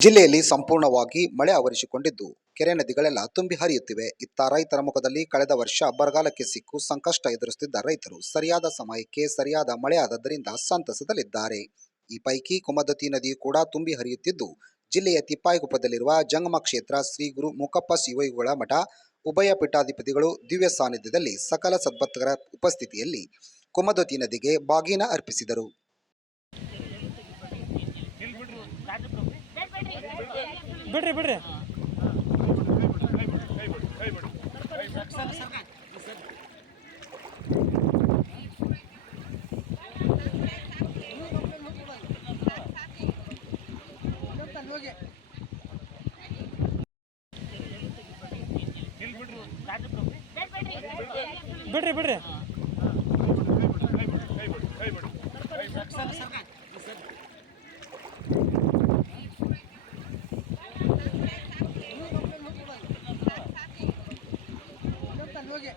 ಜಿಲ್ಲೆಯಲ್ಲಿ ಸಂಪೂರ್ಣವಾಗಿ ಮಳೆ ಆವರಿಸಿಕೊಂಡಿದ್ದು ಕೆರೆ ನದಿಗಳೆಲ್ಲ ತುಂಬಿ ಹರಿಯುತ್ತಿವೆ. ಇತ್ತ ರೈತರ ಮುಖದಲ್ಲಿ ಕಳೆದ ವರ್ಷ ಬರಗಾಲಕ್ಕೆ ಸಿಕ್ಕು ಸಂಕಷ್ಟ ಎದುರಿಸುತ್ತಿದ್ದ ರೈತರು ಸರಿಯಾದ ಸಮಯಕ್ಕೆ ಸರಿಯಾದ ಮಳೆಯಾದದ್ದರಿಂದ ಸಂತಸದಲ್ಲಿದ್ದಾರೆ. ಈ ಪೈಕಿ ಕುಮದತಿ ನದಿಯು ಕೂಡ ತುಂಬಿ ಹರಿಯುತ್ತಿದ್ದು, ಜಿಲ್ಲೆಯ ತಿಪ್ಪಾಯಿಗುಪ್ಪದಲ್ಲಿರುವ ಜಂಗಮ ಕ್ಷೇತ್ರ ಶ್ರೀ ಗುರು ಮೂಕಪ್ಪ ಶಿವಯೋಗಿಗಳ ಮಠ ಉಭಯ ಪೀಠಾಧಿಪತಿಗಳು ದಿವ್ಯ ಸಾನ್ನಿಧ್ಯದಲ್ಲಿ ಸಕಲ ಸದ್ಭಕ್ತರ ಉಪಸ್ಥಿತಿಯಲ್ಲಿ ಕುಮದತಿ ನದಿಗೆ ಬಾಗಿನ ಅರ್ಪಿಸಿದರು. ಬಿಡ್ರಿ ಬಿಡ್ರಿ ಬಿಡ್ರಿ ಬಿಡ್ರಿ ಹೋಗಿ